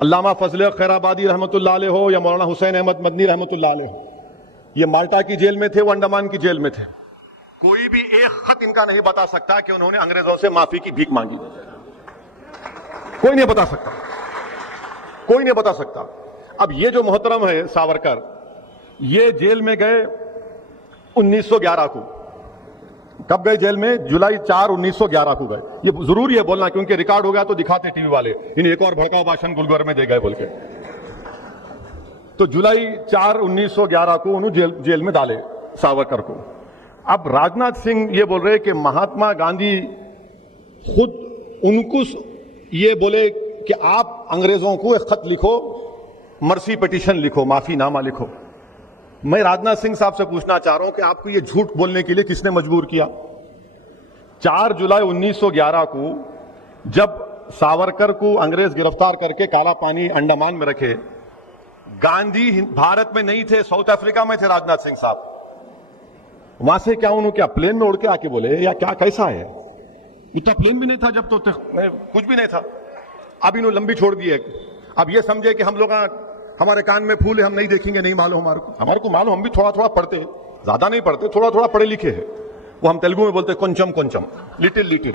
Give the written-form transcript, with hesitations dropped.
अल्लामा फजल खैराबादी रहमतुल्लाह अलैह हो या मौलाना हुसैन अहमद मदनी रहमतुल्लाह अलैह हो, ये माल्टा की जेल में थे, वो अंडमान की जेल में थे। कोई भी एक खत इनका नहीं बता सकता कि उन्होंने अंग्रेजों से माफी की भीख मांगी। कोई नहीं बता सकता, कोई नहीं बता सकता। अब ये जो मोहतरम है सावरकर, ये जेल में गए 1911 को। कब गए जेल में? जुलाई 4, 1911 को गए। ये जरूरी है बोलना क्योंकि रिकॉर्ड हो गया तो दिखाते टीवी वाले, इन्हें एक और भड़काऊ भाषण गुलबर में दे गए बोल के। तो जुलाई 4, 1911 को उन्होंने जेल में डाले सावरकर को। अब राजनाथ सिंह ये बोल रहे कि महात्मा गांधी खुद उनको ये बोले कि आप अंग्रेजों को एक खत लिखो, मर्सी पिटीशन लिखो, माफीनामा लिखो। मैं राजनाथ सिंह साहब से पूछना चाह रहा हूं कि आपको ये झूठ बोलने के लिए किसने मजबूर किया? 4 जुलाई 1911 को जब सावरकर को अंग्रेज गिरफ्तार करके काला पानी अंडमान में रखे, गांधी भारत में नहीं थे, साउथ अफ्रीका में थे राजनाथ सिंह साहब। वहां से क्या उन्होंने क्या प्लेन में उड़ के आके बोले या क्या, कैसा है? इतना प्लेन भी नहीं था जब, तो कुछ भी नहीं था। अब इन्होंने लंबी छोड़ दी है। अब ये समझे कि हम लोग हमारे कान में फूल है, हम नहीं देखेंगे, नहीं मालूम हमारे को मालूम, हम भी थोड़ा थोड़ा पढ़ते हैं, ज्यादा नहीं पढ़ते, थोड़ा थोड़ा पढ़े लिखे हैं। वो हम तेलुगु में बोलते हैं, కొంచెం కొంచెం, लिटिल लिटिल।